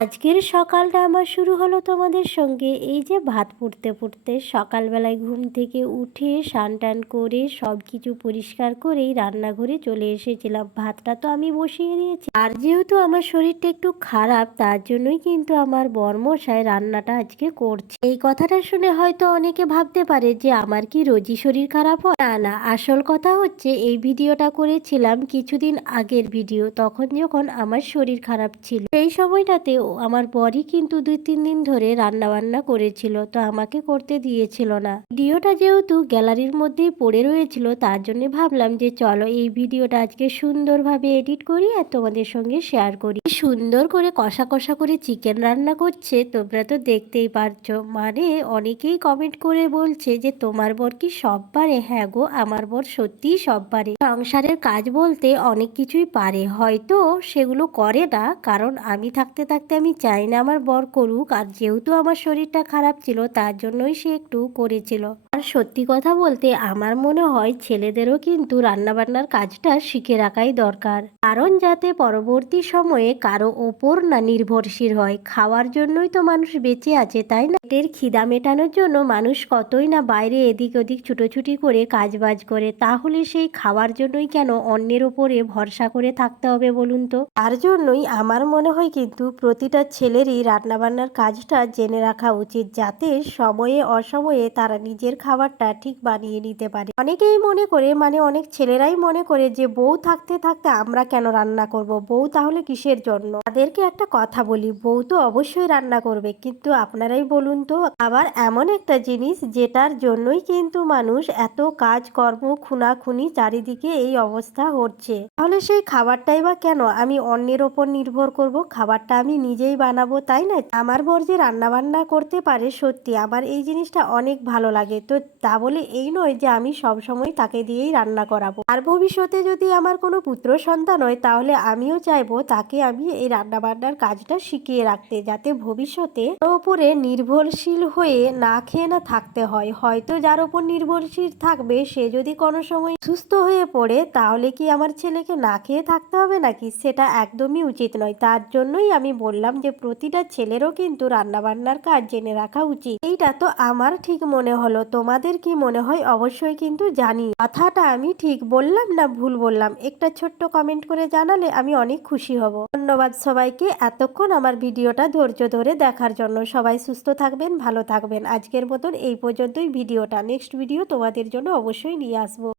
আজকের সকালটা আমার শুরু হলো তোমাদের সঙ্গে এই যে ভাত পুড়তে পুড়তে সকালবেলায় ঘুম থেকে উঠে স্নান টান করে সব কিছু পরিষ্কার করেই রান্নাঘরে চলে এসেছিলাম। ভাতটা তো আমি বসিয়ে দিয়েছি, আর যেহেতু আমার শরীরটা একটু খারাপ তার জন্যই কিন্তু আমার বরমশাই রান্নাটা আজকে করছে। এই কথাটা শুনে হয়তো অনেকে ভাবতে পারে যে আমার কি রোজই শরীর খারাপ হয়। না না, আসল কথা হচ্ছে এই ভিডিওটা করেছিলাম কিছুদিন আগের ভিডিও, তখন যখন আমার শরীর খারাপ ছিল। সেই সময়টাতে আমার বরই কিন্তু 2-3 দিন ধরে রান্না বান্না করেছিল, তো আমাকে করতে দিয়েছিল না। ভিডিওটা যেহেতু গ্যালারির মধ্যেই পড়ে রয়েছিল তার জন্য ভাবলাম যে চলো এই ভিডিওটা আজকে সুন্দরভাবে এডিট করি আর তোমাদের সঙ্গে শেয়ার করি। সুন্দর করে কষা কষা করে চিকেন রান্না করছে, তোমরা তো দেখতেই পারছো। মানে অনেকেই কমেন্ট করে বলছে যে তোমার বর কি সব পারে। হ্যাঁ গো, আমার বর সত্যিই সব পারে। সংসারের কাজ বলতে অনেক কিছুই পারে, হয়তো সেগুলো করে না কারণ আমি থাকতে থাকতে আমি চাই না আমার বর করুক, আর যেহেতু আমার শরীরটা খারাপ ছিল তার জন্যই সে একটু করেছিল। আর সত্যি কথা বলতে আমার মনে হয় ছেলেদেরও কিন্তু রান্নাবান্নার কাজটা শিখে রাখাই দরকার, কারণ যাতে পরবর্তী সময়ে কারো ওপর না নির্ভরশীল হয়। খাওয়ার জন্যই তো মানুষ বেঁচে আছে, তাই না? পেটের খিদা মেটানোর জন্য মানুষ কতই না বাইরে এদিক ওদিক ছুটোছুটি করে কাজবাজ করে, তাহলে সেই খাওয়ার জন্যই কেন অন্যের ওপরে ভরসা করে থাকতে হবে বলুন তো? তার জন্যই আমার মনে হয় কিন্তু প্রতিটা ছেলেরই রান্নাবান্নার কাজটা জেনে রাখা উচিত, যাতে সময়ে অসময়ে তারা নিজের খাবারটা ঠিক বানিয়ে নিতে পারে। অনেকেই মনে করে, মানে অনেক ছেলেরাই মনে করে যে বউ থাকতে থাকতে আমরা কেন রান্না করব, বউ তাহলে কিসের জন্য। তাদেরকে একটা কথা বলি, বউ তো অবশ্যই রান্না করবে, কিন্তু আপনারাই বলুন তো আবার এমন একটা জিনিস যেটার জন্যই কিন্তু মানুষ এত কাজ কর্ম খুনাখুনি চারিদিকে এই অবস্থা হচ্ছে, তাহলে সেই খাবারটাই বা কেন আমি অন্যের ওপর নির্ভর করব? খাবারটা আমি নিজেই বানাবো, তাই না? আমার বর যে রান্না বান্না করতে পারে, সত্যি আমার এই জিনিসটা অনেক ভালো লাগে। তো তা বলে এই নয় যে আমি সব সময় তাকে দিয়েই রান্না করাবো। আর ভবিষ্যতে যদি আমার কোনো পুত্র সন্তান হয় তাহলে আমিও চাইবো তাকে আমি এই রান্না বান্নার কাজটা শিখিয়ে রাখতে, যাতে ভবিষ্যতে ওর ওপরে নির্ভরশীল হয়ে না খেয়ে না থাকতে হয়। হয়তো যার ওপর নির্ভরশীল থাকবে সে যদি কোনো সময় সুস্থ হয়ে পড়ে, তাহলে কি আমার ছেলেকে না খেয়ে থাকতে হবে নাকি? সেটা একদমই উচিত নয়। তার জন্যই আমি বললাম যে প্রতিটা ছেলেরও কিন্তু রান্নাবান্নার কাজ জেনে রাখা উচিত। এইটা তো আমার ঠিক মনে হলো, তোমাদের কি মনে হয় অবশ্যই কিন্তু জানি। কথাটা আমি ঠিক বললাম না ভুল বললাম, একটা ছোট্ট কমেন্ট করে জানালে আমি অনেক খুশি হব। ধন্যবাদ সবাইকে এতক্ষণ আমার ভিডিওটা ধৈর্য ধরে দেখার জন্য। সবাই সুস্থ থাকবেন, ভালো থাকবেন। আজকের মতন এই পর্যন্তই ভিডিওটা। নেক্সট ভিডিও তোমাদের জন্য অবশ্যই নিয়ে আসবো।